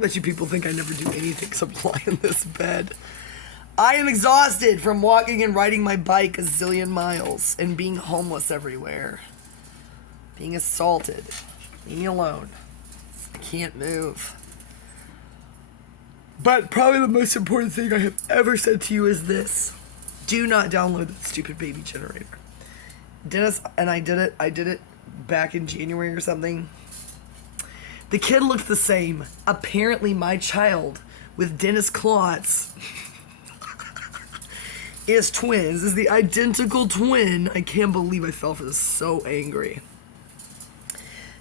Bet you people think I never do anything except lie in this bed. I am exhausted from walking and riding my bike a zillion miles and being homeless everywhere. Being assaulted. Leave me alone. I can't move. But probably the most important thing I have ever said to you is this. Do not download that stupid baby generator. Dennis and I did it back in January or something. The kid looked the same. Apparently my child with Dennis Klotz is twins, is the identical twin. I can't believe I fell for this, so angry.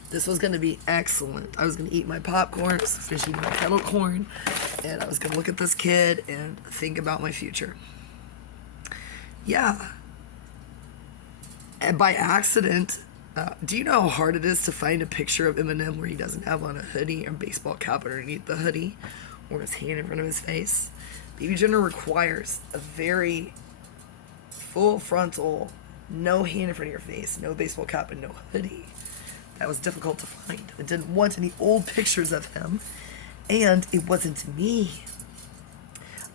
This was going to be excellent. I was going to eat my popcorn, I was finishing my kettle corn, and I was going to look at this kid and think about my future. Yeah. And by accident, do you know how hard it is to find a picture of Eminem where he doesn't have on a hoodie or baseball cap underneath the hoodie or his hand in front of his face? Baby Jenner requires a very full frontal, no hand in front of your face, no baseball cap, and no hoodie. That was difficult to find. I didn't want any old pictures of him, and it wasn't me.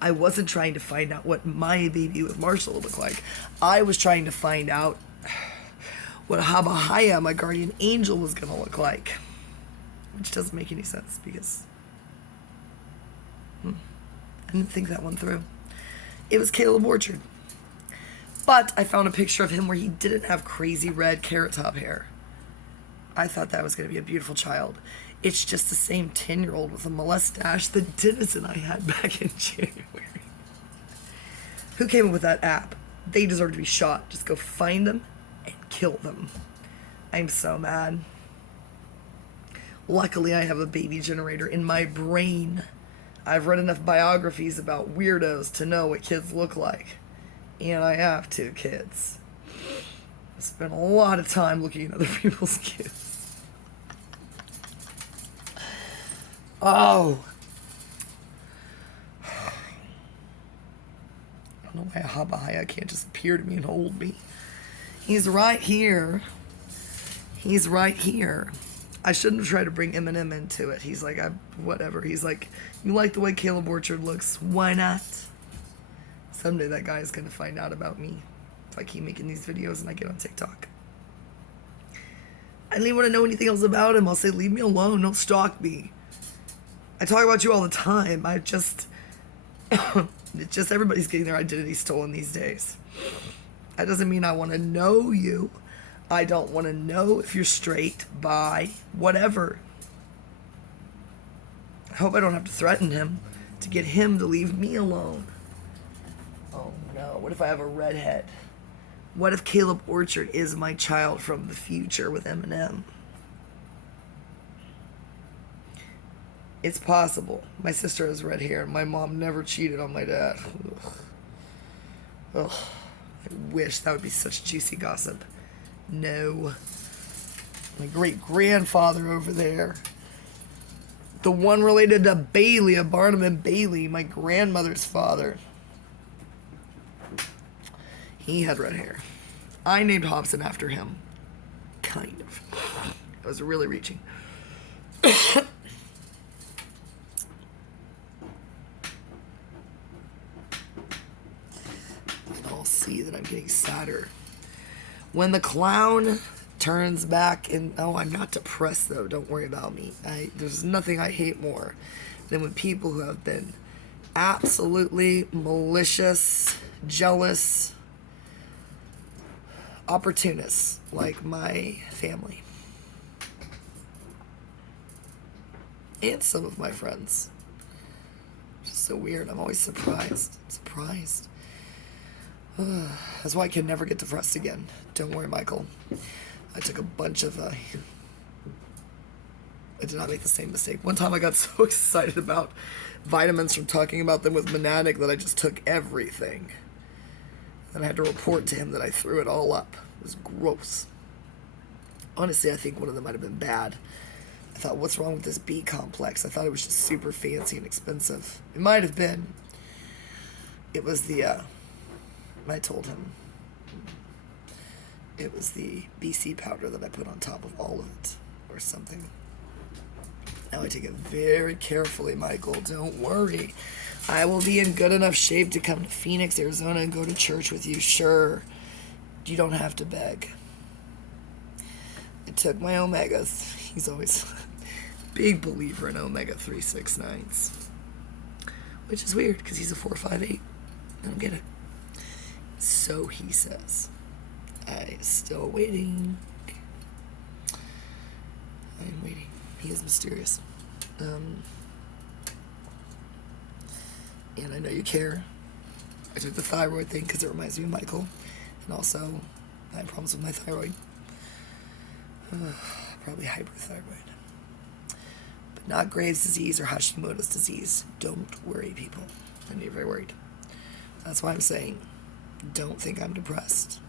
I wasn't trying to find out what my baby with Marshall would look like. I was trying to find out what Habahaya, my guardian angel, was going to look like. Which doesn't make any sense because I didn't think that one through. It was Caleb Orchard. But I found a picture of him where he didn't have crazy red carrot top hair. I thought that was going to be a beautiful child. It's just the same 10-year-old with a mustache that Dennis and I had back in January. Who came up with that app? They deserve to be shot. Just go find them and kill them. I'm so mad. Luckily, I have a baby generator in my brain. I've read enough biographies about weirdos to know what kids look like. And I have 2 kids. I spent a lot of time looking at other people's kids. Oh. I don't know why Habahaya can't just appear to me and hold me. He's right here. He's right here. I shouldn't have tried to bring Eminem into it. He's like, whatever. He's like, you like the way Caleb Orchard looks? Why not? Someday that guy is going to find out about me if I keep making these videos and I get on TikTok. I don't even want to know anything else about him. I'll say, leave me alone. Don't stalk me. I talk about you all the time. It's just everybody's getting their identity stolen these days. That doesn't mean I want to know you. I don't want to know if you're straight, bi, whatever. I hope I don't have to threaten him to get him to leave me alone. Oh no, what if I have a redhead? What if Caleb Orchard is my child from the future with Eminem? It's possible. My sister has red hair and my mom never cheated on my dad. Ugh. I wish that would be such juicy gossip. No. My great-grandfather over there. The one related to Bailey, of Barnum and Bailey, my grandmother's father. He had red hair. I named Hobson after him. Kind of. I was really reaching. I'll see that I'm getting sadder. When the clown turns back and... Oh, I'm not depressed, though. Don't worry about me. There's nothing I hate more than when people who have been absolutely malicious, jealous, opportunists, like my family. And some of my friends. It's so weird. I'm always surprised. That's why I can never get depressed again. Don't worry, Michael. I took a bunch of... I did not make the same mistake. One time I got so excited about vitamins from talking about them with Monadic that I just took everything. And I had to report to him that I threw it all up. It was gross. Honestly, I think one of them might have been bad. I thought, what's wrong with this B complex? I thought it was just super fancy and expensive. It might have been. It was the... I told him it was the BC powder that I put on top of all of it, or something. Now I take it very carefully, Michael. Don't worry. I will be in good enough shape to come to Phoenix, Arizona and go to church with you. Sure. You don't have to beg. I took my omegas. He's always a big believer in omega-3, 6, 9s. Which is weird because he's a 4, 5, 8. I don't get it. So he says. I'm still waiting. I'm waiting. He is mysterious. And I know you care. I took the thyroid thing because it reminds me of Michael. And also, I had problems with my thyroid. Probably hyperthyroid. But not Graves' disease or Hashimoto's disease. Don't worry, people. I know you're very worried. That's why I'm saying, don't think I'm depressed.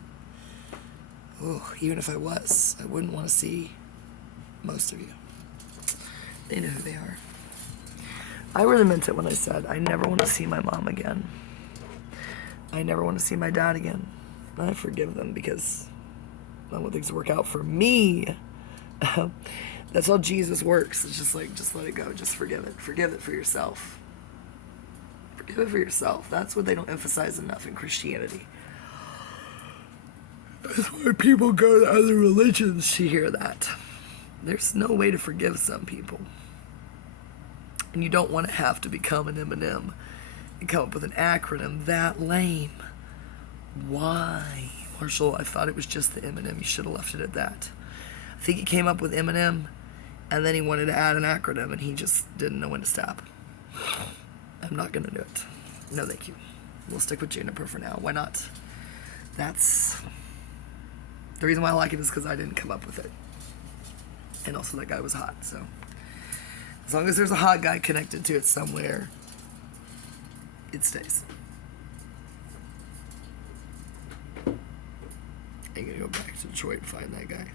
Oh, even if I was, I wouldn't want to see most of you. They know who they are. I really meant it when I said I never want to see my mom again. I never want to see my dad again. I forgive them because I want things to work out for me. That's how Jesus works. It's just like, just let it go. Just forgive it. Forgive it for yourself. Forgive it for yourself. That's what they don't emphasize enough in Christianity. That's why people go to other religions to hear that. There's no way to forgive some people. And you don't want to have to become an M&M and come up with an acronym that lame. Why? Marshall, I thought it was just the M&M. You should have left it at that. I think he came up with M&M, and then he wanted to add an acronym, and he just didn't know when to stop. I'm not going to do it. No, thank you. We'll stick with Juniper for now. Why not? That's... The reason why I like it is because I didn't come up with it. And also that guy was hot, so... As long as there's a hot guy connected to it somewhere, it stays. I'm gonna go back to Detroit and find that guy.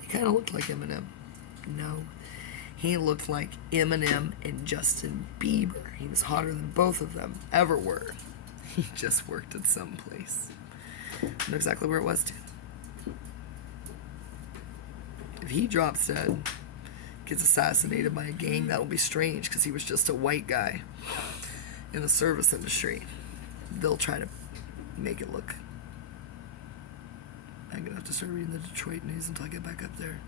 He kind of looked like Eminem. No. He looked like Eminem and Justin Bieber. He was hotter than both of them ever were. He just worked at some place. I know exactly where it was, too. If he drops dead, gets assassinated by a gang, that'll be strange because he was just a white guy in the service industry. They'll try to make it look. I'm gonna have to start reading the Detroit news until I get back up there.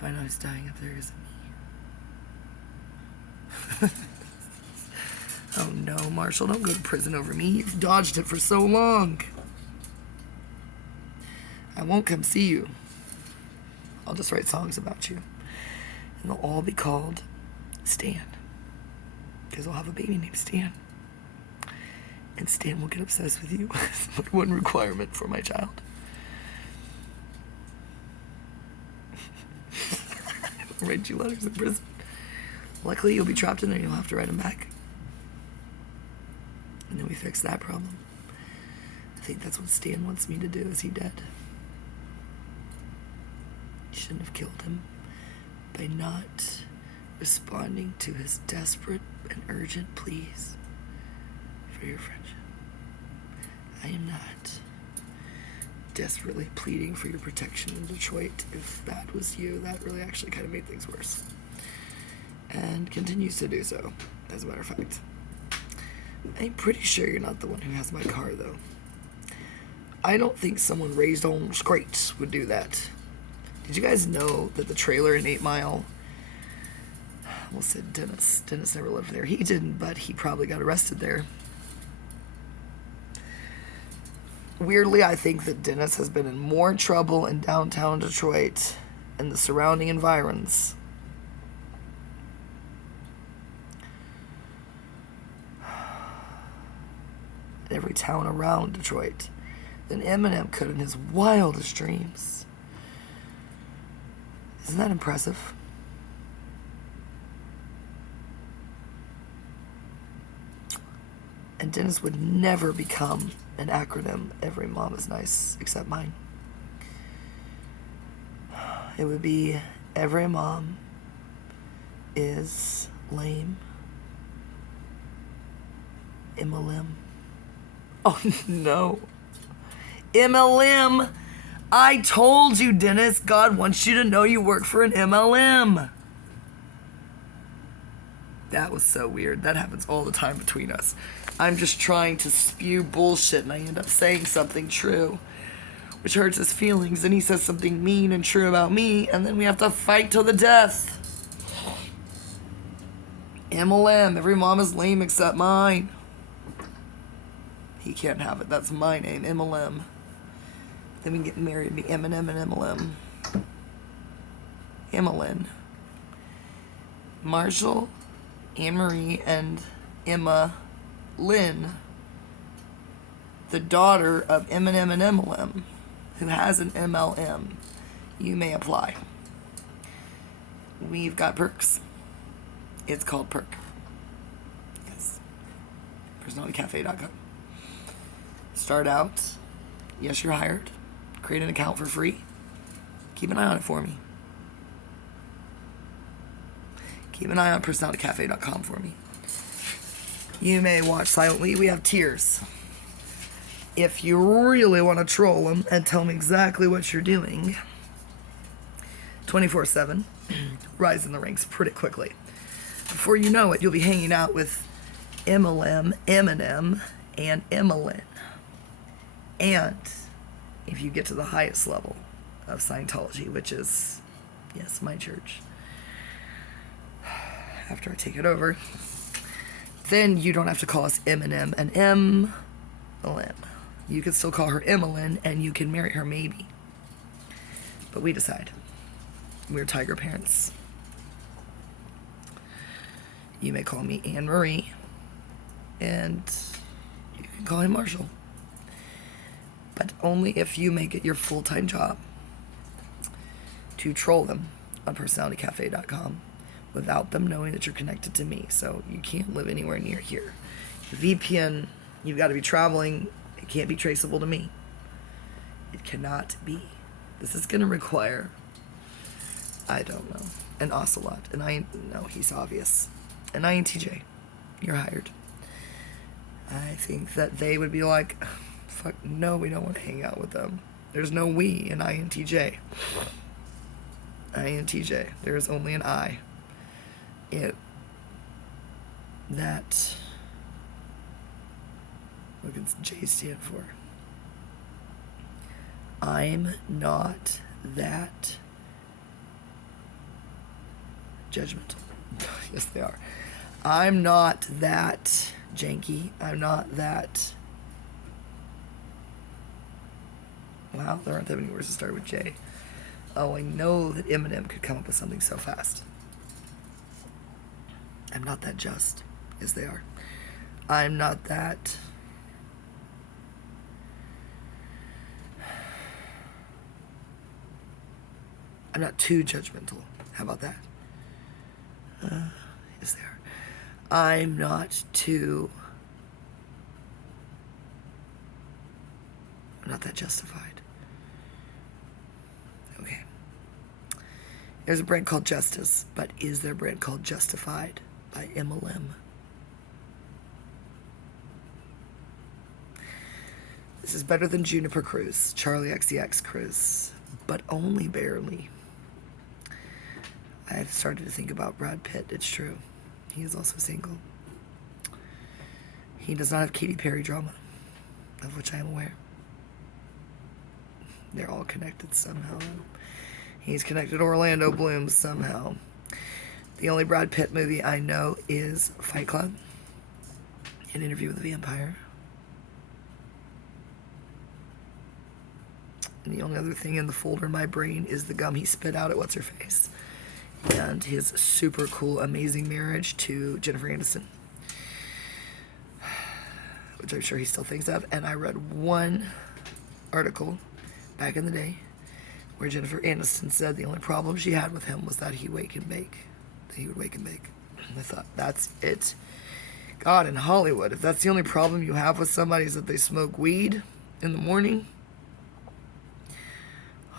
Find out who's dying up there isn't me. Oh no, Marshall, don't go to prison over me. You've dodged it for so long. I won't come see you. I'll just write songs about you. And they'll all be called Stan. Because I'll have a baby named Stan. And Stan will get obsessed with you. That's my one requirement for my child. I'll write you letters in prison. Luckily, you'll be trapped in there and you'll have to write them back. And then we fix that problem. I think that's what Stan wants me to do. Is he dead? You shouldn't have killed him by not responding to his desperate and urgent pleas for your friendship. I am not desperately pleading for your protection in Detroit. If that was you, that really actually kind of made things worse. And continues to do so, as a matter of fact. I'm pretty sure you're not the one who has my car, though. I don't think someone raised on scrates would do that. Did you guys know that the trailer in 8 Mile... I almost said Dennis. Dennis never lived there. He didn't, but he probably got arrested there. Weirdly, I think that Dennis has been in more trouble in downtown Detroit and the surrounding environs in every town around Detroit than Eminem could in his wildest dreams. Isn't that impressive? And Dennis would never become an acronym. Every mom is nice except mine. It would be every mom is lame. MLM. Oh no. MLM. I told you, Dennis, God wants you to know you work for an MLM. That was so weird. That happens all the time between us. I'm just trying to spew bullshit and I end up saying something true, which hurts his feelings, and he says something mean and true about me, and then we have to fight till the death. MLM, every mom is lame except mine. He can't have it. That's my name, MLM. Then we can get married and be Eminem and MLM. Emmeline. Marshall, Anne-Marie, and Emma Lynn, the daughter of Eminem and MLM, who has an MLM. You may apply. We've got perks. It's called Perk. Yes. PersonalityCafe.com. Start out. Yes, you're hired. Create an account for free. Keep an eye on it for me. Keep an eye on PersonalityCafe.com for me. You may watch silently. We have tiers. If you really want to troll them and tell me exactly what you're doing, 24/7, rise in the ranks pretty quickly. Before you know it, you'll be hanging out with MLM, Eminem, and Emmeline. And if you get to the highest level of Scientology, which is, yes, my church, after I take it over, then you don't have to call us Eminem and MLM. You can still call her Emmeline, and you can marry her maybe. But we decide. We're tiger parents. You may call me Anne-Marie, and you can call him Marshall. But only if you make it your full-time job to troll them on PersonalityCafe.com without them knowing that you're connected to me. So you can't live anywhere near here. VPN, you've got to be traveling. It can't be traceable to me. It cannot be. This is going to require, I don't know, an ocelot. No, he's obvious. An INTJ. You're hired. I think that they would be like, fuck, no, we don't want to hang out with them. There's no we in INTJ. INTJ. There is only an I. What does J stand for? I'm not that judgmental. Yes, they are. I'm not that janky. I'm not that... Wow, there aren't that many words to start with J. Oh, I know that Eminem could come up with something so fast. I'm not that just. Yes, they are. I'm not that... I'm not too judgmental. How about that? Yes, they are. I'm not too... I'm not that justified. Okay. There's a brand called Justice, but is there a brand called Justified by MLM? This is better than Juniper Cruise, Charlie XCX Cruise, but only barely. I've started to think about Brad Pitt. It's true. He is also single. He does not have Katy Perry drama, of which I am aware. They're all connected somehow. He's connected to Orlando Bloom somehow. The only Brad Pitt movie I know is Fight Club, An Interview with the Vampire. And the only other thing in the folder in my brain is the gum he spit out at What's-Her-Face. And his super cool, amazing marriage to Jennifer Aniston, which I'm sure he still thinks of. And I read one article back in the day where Jennifer Aniston said the only problem she had with him was that he would wake and bake. And I thought, that's it. God, in Hollywood, if that's the only problem you have with somebody is that they smoke weed in the morning,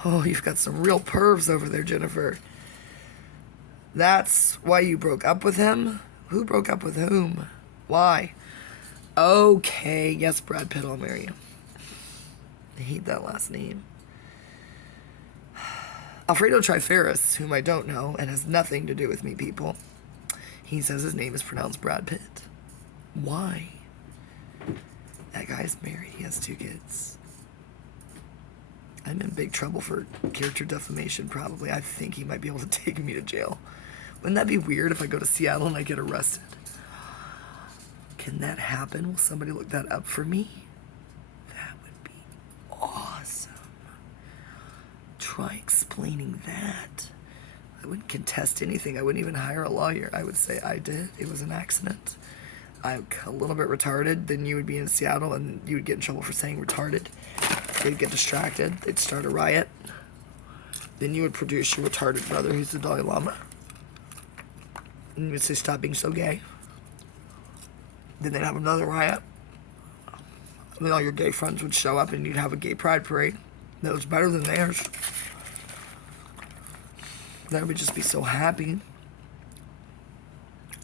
oh, you've got some real pervs over there, Jennifer. That's why you broke up with him? Who broke up with whom? Why? Okay, yes, Brad Pitt, I'll marry you. I hate that last name. Alfredo Triferis, whom I don't know and has nothing to do with me, people. He says his name is pronounced Brad Pitt. Why? That guy's married. He has 2 kids. I'm in big trouble for character defamation, probably. I think he might be able to take me to jail. Wouldn't that be weird if I go to Seattle and I get arrested? Can that happen? Will somebody look that up for me? That would be awesome. Try explaining that. I wouldn't contest anything. I wouldn't even hire a lawyer. I would say I did. It was an accident. I'm a little bit retarded. Then you would be in Seattle and you would get in trouble for saying retarded. They'd get distracted. They'd start a riot. Then you would produce your retarded brother, who's the Dalai Lama. And you would say, stop being so gay. Then they'd have another riot. And then all your gay friends would show up and you'd have a gay pride parade that was better than theirs. I would just be so happy.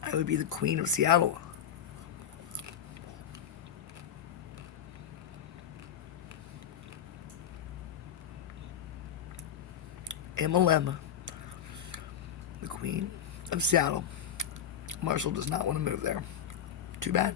I would be the queen of Seattle. MLM, the queen of Seattle. Marshall does not want to move there. Too bad.